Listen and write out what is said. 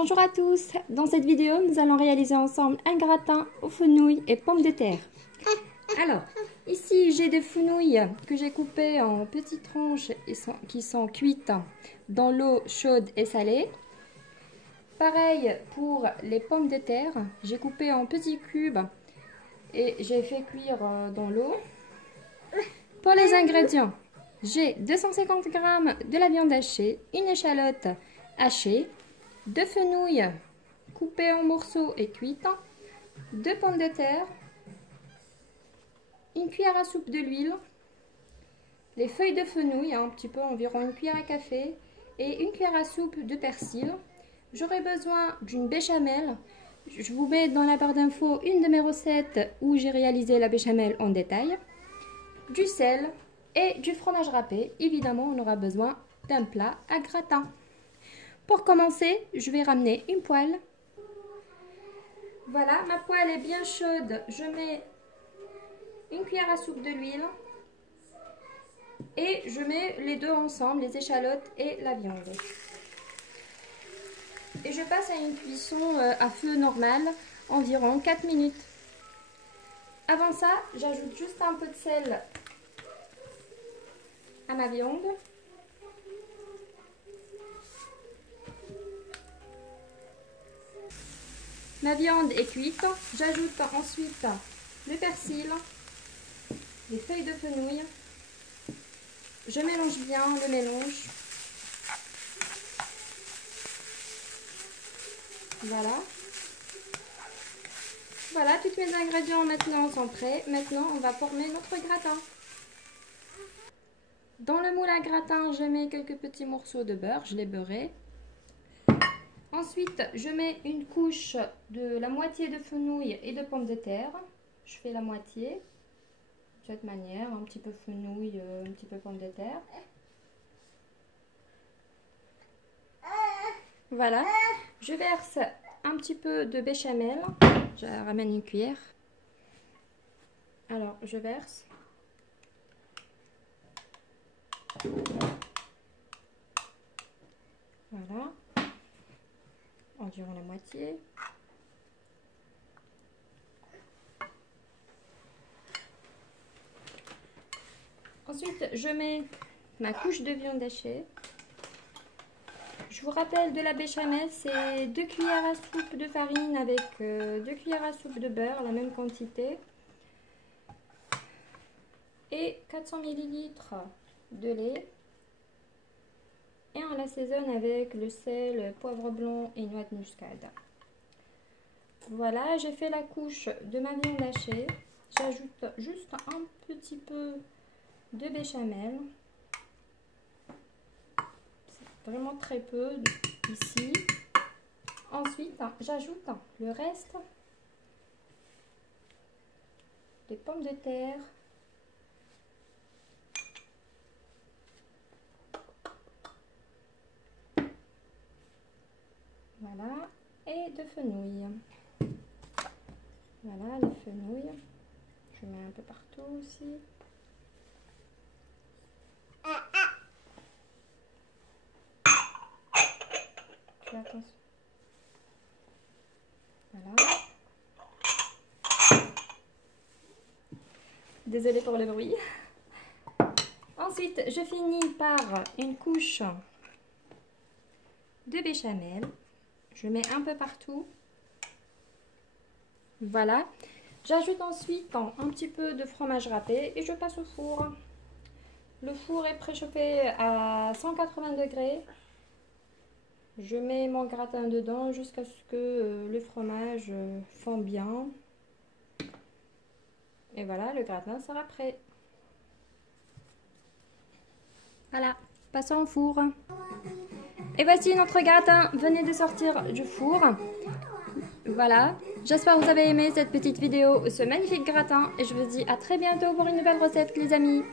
Bonjour à tous, dans cette vidéo nous allons réaliser ensemble un gratin aux fenouilles et pommes de terre. Alors, ici j'ai des fenouilles que j'ai coupées en petites tranches et qui sont cuites dans l'eau chaude et salée. Pareil pour les pommes de terre, j'ai coupé en petits cubes et j'ai fait cuire dans l'eau. Pour les ingrédients, j'ai 250 g de la viande hachée, une échalote hachée, 2 fenouilles coupées en morceaux et cuites, 2 pommes de terre, une cuillère à soupe de l'huile, les feuilles de fenouil, un petit peu, environ une cuillère à café, et une cuillère à soupe de persil. J'aurai besoin d'une béchamel. Je vous mets dans la barre d'infos une de mes recettes où j'ai réalisé la béchamel en détail, du sel et du fromage râpé. Évidemment, on aura besoin d'un plat à gratin. Pour commencer, je vais ramener une poêle. Voilà, ma poêle est bien chaude. Je mets une cuillère à soupe de l'huile et je mets les deux ensemble, les échalotes et la viande. Et je passe à une cuisson à feu normal, environ 4 minutes. Avant ça, j'ajoute juste un peu de sel à ma viande. Ma viande est cuite, j'ajoute ensuite le persil, les feuilles de fenouil. Je mélange bien le mélange. Voilà. Voilà, tous mes ingrédients maintenant sont prêts. Maintenant, on va former notre gratin. Dans le moule à gratin, je mets quelques petits morceaux de beurre, je l'ai beurré. Ensuite, je mets une couche de la moitié de fenouil et de pommes de terre. Je fais la moitié, de cette manière, un petit peu fenouil, un petit peu pommes de terre. Voilà, je verse un petit peu de béchamel. Je ramène une cuillère. Alors, je verse. Voilà. Environ la moitié. Ensuite, je mets ma couche de viande hachée. Je vous rappelle, de la béchamel, c'est 2 cuillères à soupe de farine avec 2 cuillères à soupe de beurre, la même quantité. Et 400 ml de lait. Et on l'assaisonne avec le sel, poivre blanc et noix de muscade. Voilà, j'ai fait la couche de ma viande hachée. J'ajoute juste un petit peu de béchamel. C'est vraiment très peu ici. Ensuite, j'ajoute le reste des pommes de terre. Voilà, et de fenouil. Voilà, les fenouils. Je mets un peu partout aussi. Fais attention. Voilà. Désolée pour le bruit. Ensuite, je finis par une couche de béchamel. Je mets un peu partout. Voilà. J'ajoute ensuite un petit peu de fromage râpé et je passe au four. Le four est préchauffé à 180 degrés. Je mets mon gratin dedans jusqu'à ce que le fromage fond bien. Et voilà, le gratin sera prêt. Voilà, passons au four. Et voici notre gratin, venez de sortir du four. Voilà, j'espère que vous avez aimé cette petite vidéo, ce magnifique gratin. Et je vous dis à très bientôt pour une nouvelle recette les amis.